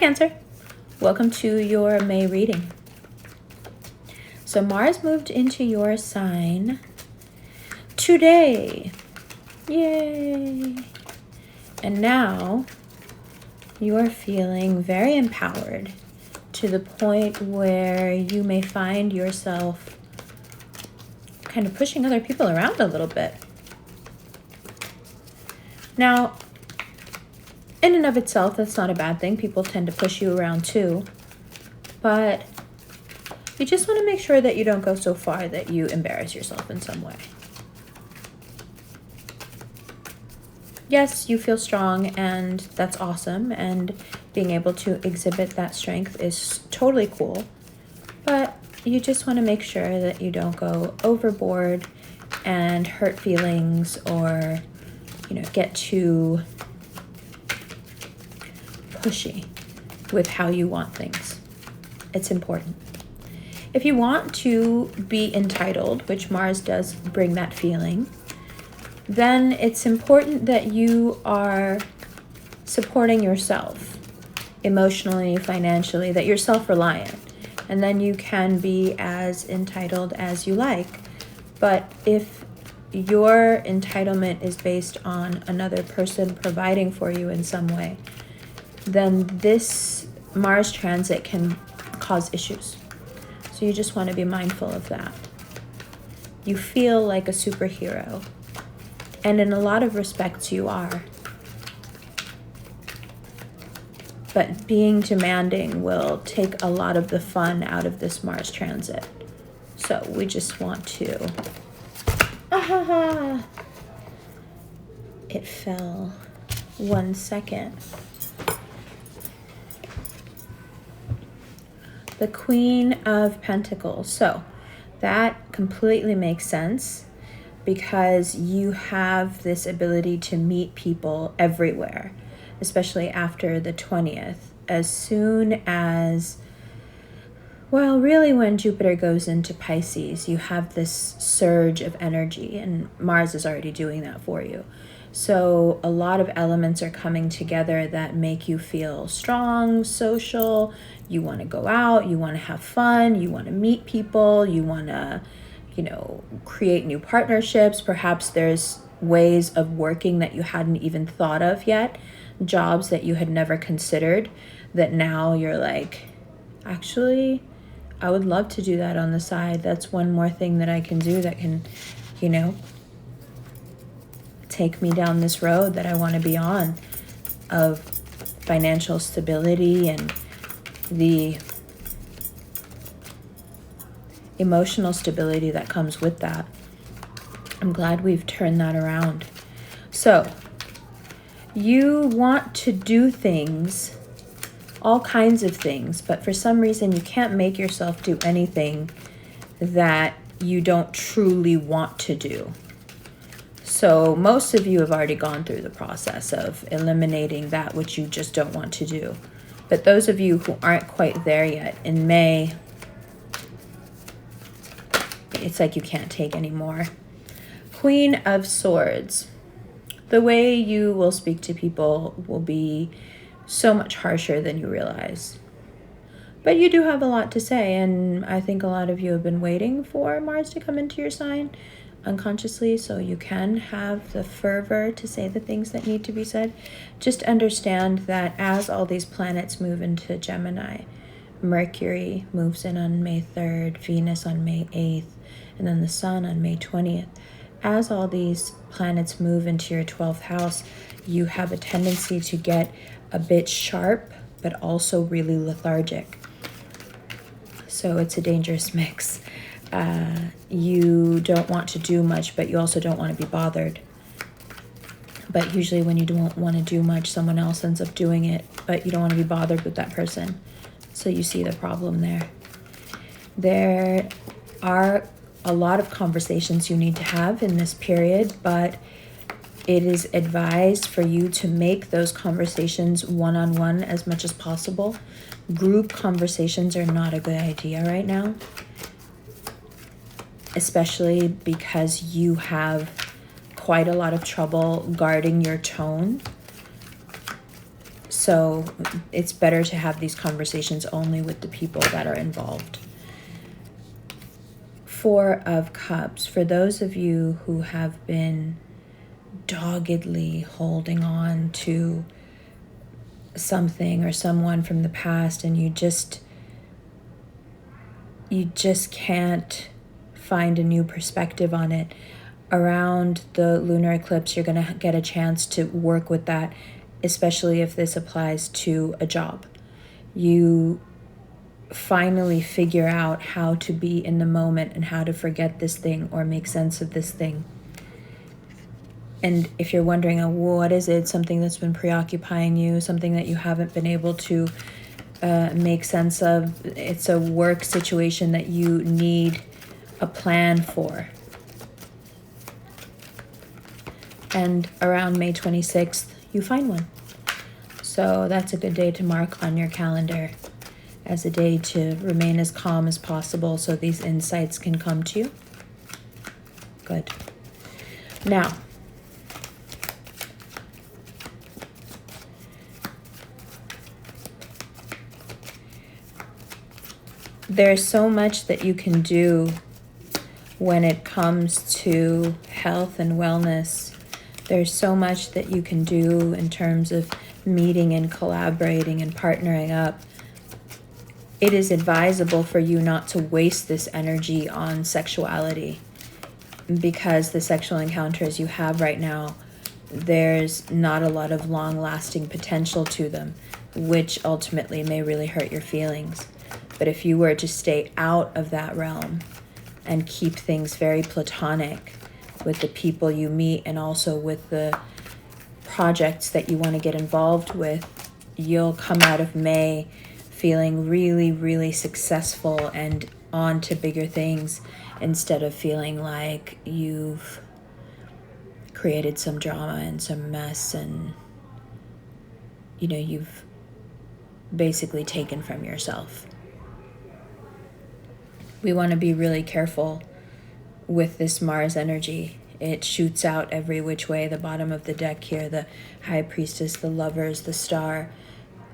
Cancer. Welcome to your May reading. So Mars moved into your sign today. Yay! And now you are feeling very empowered to the point where you may find yourself kind of pushing other people around a little bit. Now, in and of itself, that's not a bad thing. People tend to push you around too. But you just want to make sure that you don't go so far that you embarrass yourself in some way. Yes, you feel strong, and that's awesome. And being able to exhibit that strength is totally cool. But you just want to make sure that you don't go overboard and hurt feelings or, get too pushy with how you want things. It's important. If you want to be entitled, which Mars does bring that feeling, then it's important that you are supporting yourself emotionally, financially, that you're self-reliant, and then you can be as entitled as you like. But if your entitlement is based on another person providing for you in some way, then this Mars transit can cause issues. So you just want to be mindful of that. You feel like a superhero, and in a lot of respects you are. But being demanding will take a lot of the fun out of this Mars transit. So we just want to... It fell 1 second. The Queen of Pentacles. So that completely makes sense because you have this ability to meet people everywhere, especially after the 20th. As soon as, well, really when Jupiter goes into Pisces, you have this surge of energy, and Mars is already doing that for you. So a lot of elements are coming together that make you feel strong, social. You want to go out, you want to have fun, you want to meet people, you want to, create new partnerships. Perhaps there's ways of working that you hadn't even thought of yet, jobs that you had never considered, that now you're like, actually, I would love to do that on the side. That's one more thing that I can do that can, take me down this road that I want to be on of financial stability and the emotional stability that comes with that. I'm glad we've turned that around. So you want to do things, all kinds of things, but for some reason you can't make yourself do anything that you don't truly want to do. So most of you have already gone through the process of eliminating that which you just don't want to do. But those of you who aren't quite there yet, in May, it's like you can't take anymore. Queen of Swords. The way you will speak to people will be so much harsher than you realize. But you do have a lot to say, and I think a lot of you have been waiting for Mars to come into your sign unconsciously, so you can have the fervor to say the things that need to be said. Just understand that as all these planets move into Gemini, Mercury moves in on May 3rd, Venus on May 8th, and then the Sun on May 20th. As all these planets move into your 12th house, you have a tendency to get a bit sharp, but also really lethargic. So it's a dangerous mix. You don't want to do much, but you also don't want to be bothered. But usually when you don't want to do much, someone else ends up doing it, but you don't want to be bothered with that person. So you see the problem there. There are a lot of conversations you need to have in this period, but it is advised for you to make those conversations one-on-one as much as possible. Group conversations are not a good idea right now, especially because you have quite a lot of trouble guarding your tone. So it's better to have these conversations only with the people that are involved. Four of Cups. For those of you who have been doggedly holding on to something or someone from the past, and you just can't find a new perspective on it, around the lunar eclipse, you're going to get a chance to work with that, especially if this applies to a job. You finally figure out how to be in the moment and how to forget this thing or make sense of this thing. And if you're wondering, what is it? Something that's been preoccupying you, something that you haven't been able to make sense of. It's a work situation that you need a plan for. And around May 26th, you find one. So that's a good day to mark on your calendar as a day to remain as calm as possible so these insights can come to you. Good. Now, there's so much that you can do when it comes to health and wellness. There's so much that you can do in terms of meeting and collaborating and partnering up. It is advisable for you not to waste this energy on sexuality, because the sexual encounters you have right now, there's not a lot of long-lasting potential to them, which ultimately may really hurt your feelings. But if you were to stay out of that realm and keep things very platonic with the people you meet and also with the projects that you want to get involved with, you'll come out of May feeling really, really successful and on to bigger things, instead of feeling like you've created some drama and some mess and, you've basically taken from yourself. We want to be really careful with this Mars energy. It shoots out every which way. The bottom of the deck here, the High Priestess, the Lovers, the Star.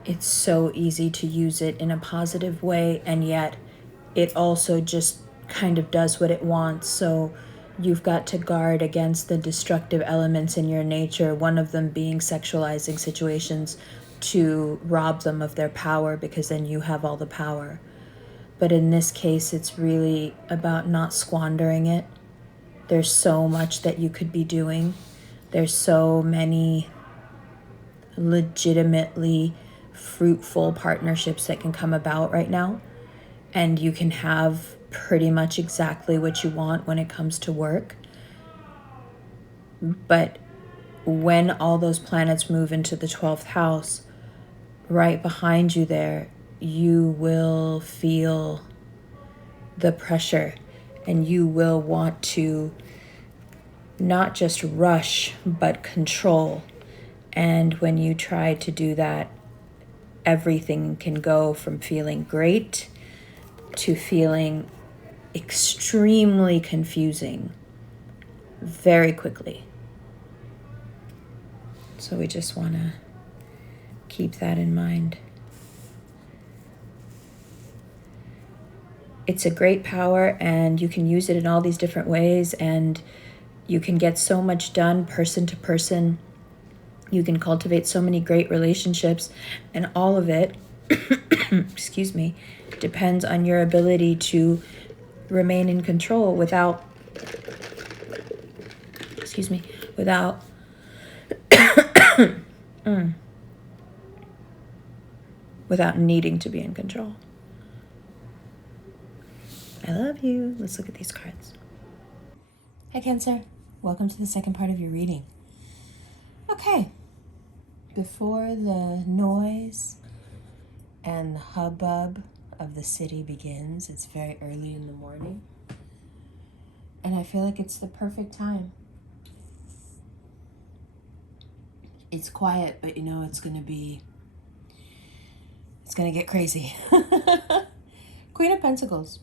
It's so easy to use it in a positive way, and yet it also just kind of does what it wants. So you've got to guard against the destructive elements in your nature, one of them being sexualizing situations to rob them of their power, because then you have all the power. But in this case, it's really about not squandering it. There's so much that you could be doing. There's so many legitimately fruitful partnerships that can come about right now. And you can have pretty much exactly what you want when it comes to work. But when all those planets move into the 12th house, right behind you there, you will feel the pressure, and you will want to not just rush, but control. And when you try to do that, everything can go from feeling great to feeling extremely confusing very quickly. So we just want to keep that in mind. It's a great power, and you can use it in all these different ways, and you can get so much done person to person. You can cultivate so many great relationships, and all of it, excuse me, depends on your ability to remain in control without without needing to be in control. I love you. Let's look at these cards. Hi, Cancer. Welcome to the second part of your reading. Okay. Before the noise and the hubbub of the city begins, it's very early in the morning, and I feel like it's the perfect time. It's quiet, but it's going to get crazy. Queen of Pentacles.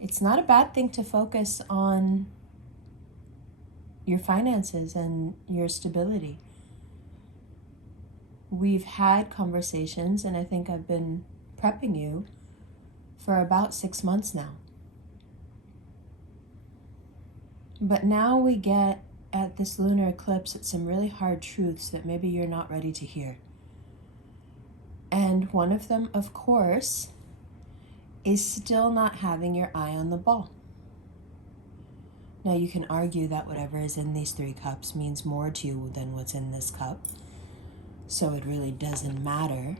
It's not a bad thing to focus on your finances and your stability. we've had conversations, and I think I've been prepping you for about 6 months now. But now we get at this lunar eclipse at some really hard truths that maybe you're not ready to hear. And one of them, of course, is still not having your eye on the ball. Now you can argue that whatever is in these 3 cups means more to you than what's in this cup. So it really doesn't matter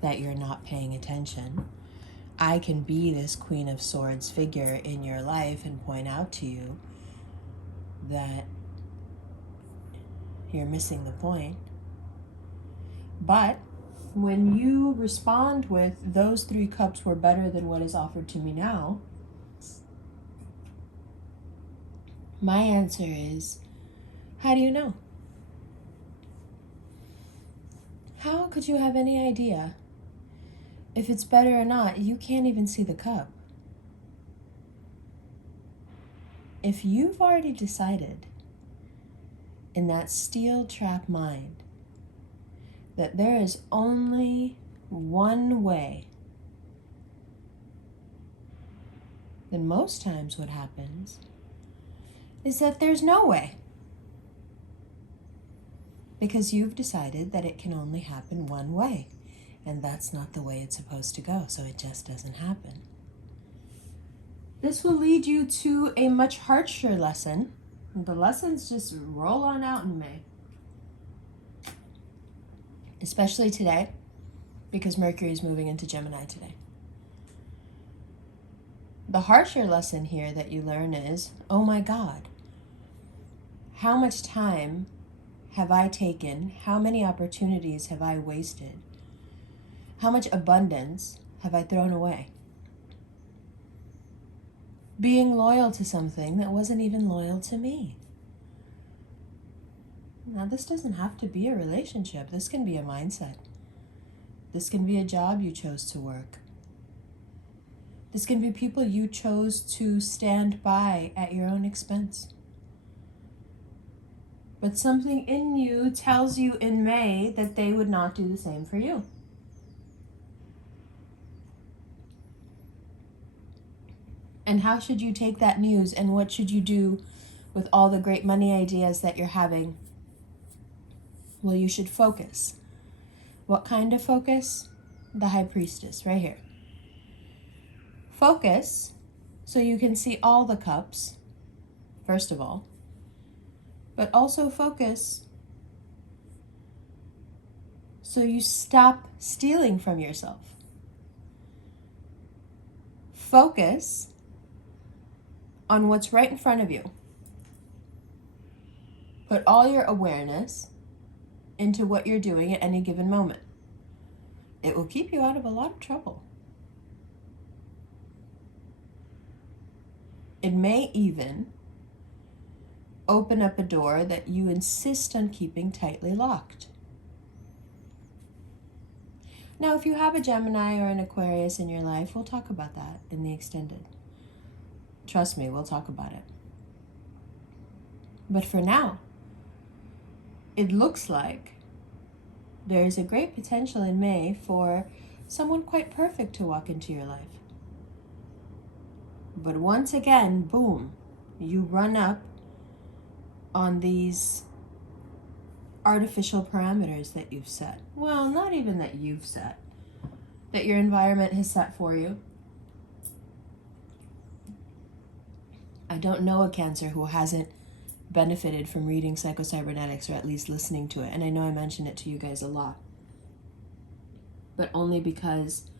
that you're not paying attention. I can be this Queen of Swords figure in your life and point out to you that you're missing the point. But when you respond with, those 3 cups were better than what is offered to me now, my answer is, how do you know? How could you have any idea if it's better or not? You can't even see the cup. If you've already decided in that steel trap mind that there is only one way, then most times what happens is that there's no way. Because you've decided that it can only happen one way. And that's not the way it's supposed to go, so it just doesn't happen. This will lead you to a much harsher lesson. The lessons just roll on out in May. Especially today, because Mercury is moving into Gemini today. The harsher lesson here that you learn is, oh my God, how much time have I taken? How many opportunities have I wasted? How much abundance have I thrown away? Being loyal to something that wasn't even loyal to me. Now, this doesn't have to be a relationship. This can be a mindset. This can be a job you chose to work. This can be people you chose to stand by at your own expense. But something in you tells you in May that they would not do the same for you. And how should you take that news, and what should you do with all the great money ideas that you're having? Well, you should focus. What kind of focus? The High Priestess, right here. Focus so you can see all the cups, first of all. But also focus so you stop stealing from yourself. Focus on what's right in front of you. Put all your awareness into what you're doing at any given moment. It will keep you out of a lot of trouble. It may even open up a door that you insist on keeping tightly locked. Now, if you have a Gemini or an Aquarius in your life, we'll talk about that in the extended. Trust me, we'll talk about it. But for now, it looks like there is a great potential in May for someone quite perfect to walk into your life. But once again, boom, you run up on these artificial parameters that you've set. Well, not even that you've set, that your environment has set for you. I don't know a Cancer who hasn't benefited from reading Psycho-Cybernetics, or at least listening to it. And I know I mention it to you guys a lot. But only because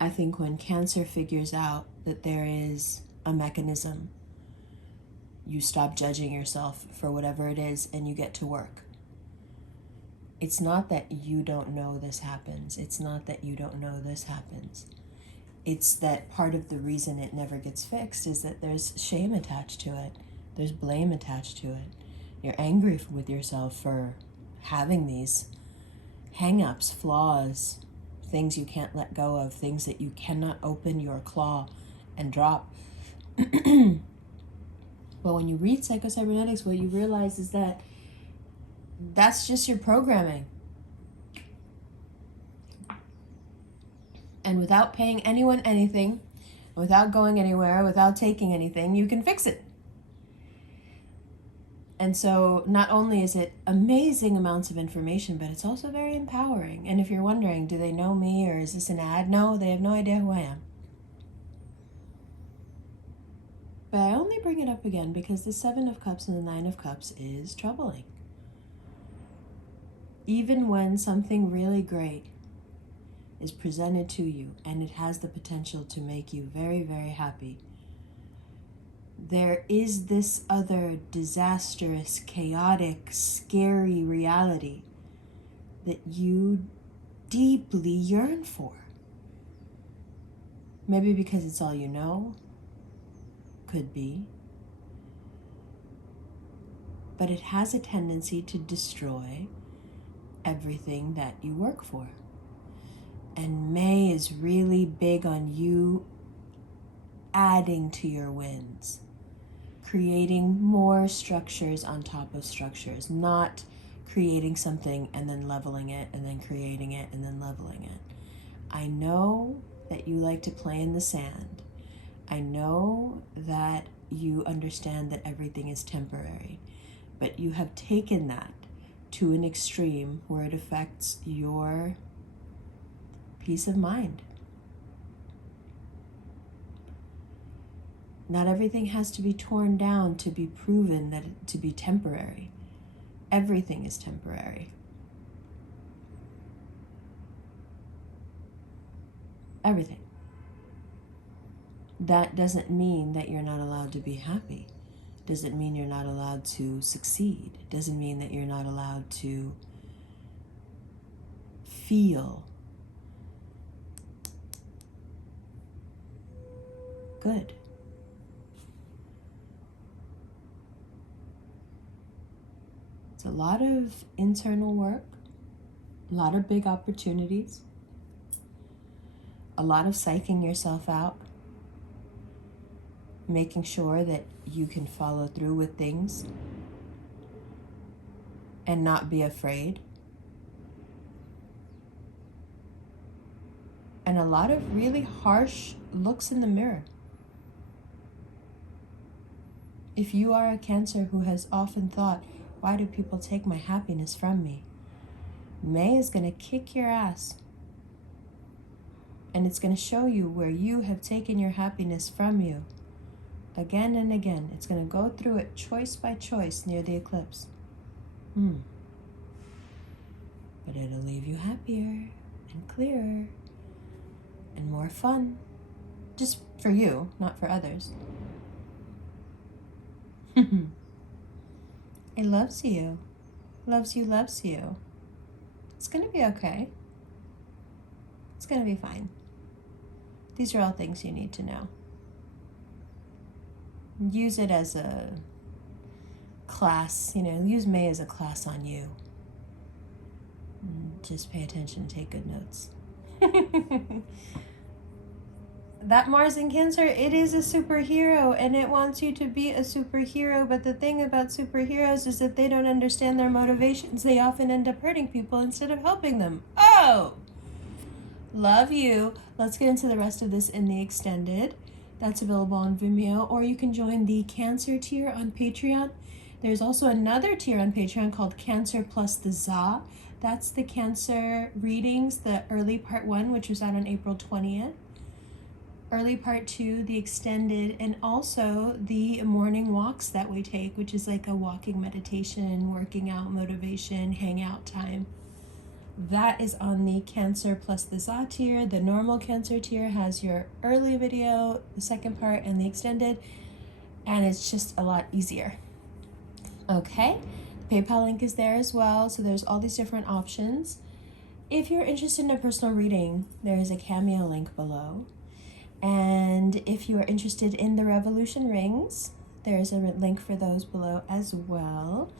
I think when Cancer figures out that there is a mechanism, you stop judging yourself for whatever it is and you get to work. It's not that you don't know this happens. It's not that you don't know this happens. It's that part of the reason it never gets fixed is that there's shame attached to it. There's blame attached to it. You're angry with yourself for having these hang-ups, flaws, things you can't let go of, things that you cannot open your claw and drop. But when you read Psycho-Cybernetics, what you realize is that that's just your programming. And without paying anyone anything, without going anywhere, without taking anything, you can fix it. And so not only is it amazing amounts of information, but it's also very empowering. And if you're wondering, do they know me or is this an ad? No, they have no idea who I am. But I only bring it up again because the 7 of Cups and the 9 of Cups is troubling. Even when something really great is presented to you and it has the potential to make you very, very happy, there is this other disastrous, chaotic, scary reality that you deeply yearn for. Maybe because it's all you know. Could be. But it has a tendency to destroy everything that you work for. And May is really big on you adding to your wins, creating more structures on top of structures, not creating something and then leveling it and then creating it and then leveling it. I know that you like to play in the sand. I know that you understand that everything is temporary, but you have taken that to an extreme where it affects your peace of mind. Not everything has to be torn down to be proven to be temporary. Everything is temporary. Everything. That doesn't mean that you're not allowed to be happy. Doesn't mean you're not allowed to succeed. Doesn't mean that you're not allowed to feel good. It's a lot of internal work, a lot of big opportunities, a lot of psyching yourself out, making sure that you can follow through with things and not be afraid. And a lot of really harsh looks in the mirror. If you are a Cancer who has often thought, why do people take my happiness from me? May is going to kick your ass. And it's going to show you where you have taken your happiness from you. Again and again. It's going to go through it choice by choice near the eclipse. But it'll leave you happier and clearer and more fun. Just for you, not for others. It loves you. Loves you, loves you. It's going to be okay. It's going to be fine. These are all things you need to know. Use it as a class, use May as a class on you. Just pay attention and take good notes. That Mars in Cancer, it is a superhero and it wants you to be a superhero. But the thing about superheroes is that they don't understand their motivations. They often end up hurting people instead of helping them. Oh! Love you. Let's get into the rest of this in the extended. That's available on Vimeo, or you can join the Cancer tier on Patreon. There's also another tier on Patreon called Cancer Plus the Za. That's the Cancer readings, the early part 1, which was out on April 20th. Early part 2, the extended, and also the morning walks that we take, which is like a walking meditation, working out, motivation, hangout time. That is on the Cancer Plus the Za tier. The normal Cancer tier has your early video, the second part, and the extended, and it's just a lot easier. Okay, the PayPal link is there as well, so there's all these different options. If you're interested in a personal reading, there is a Cameo link below. And if you are interested in the Revolution rings, there's a link for those below as well.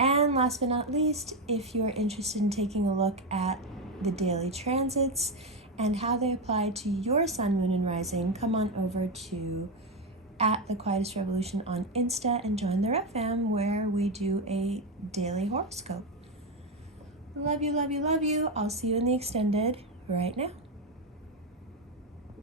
And last but not least, if you are interested in taking a look at the daily transits and how they apply to your sun, moon, and rising, come on over to @the Quietest Revolution on Insta and join the RevFam, where we do a daily horoscope. Love you, love you, love you. I'll see you in the extended right now.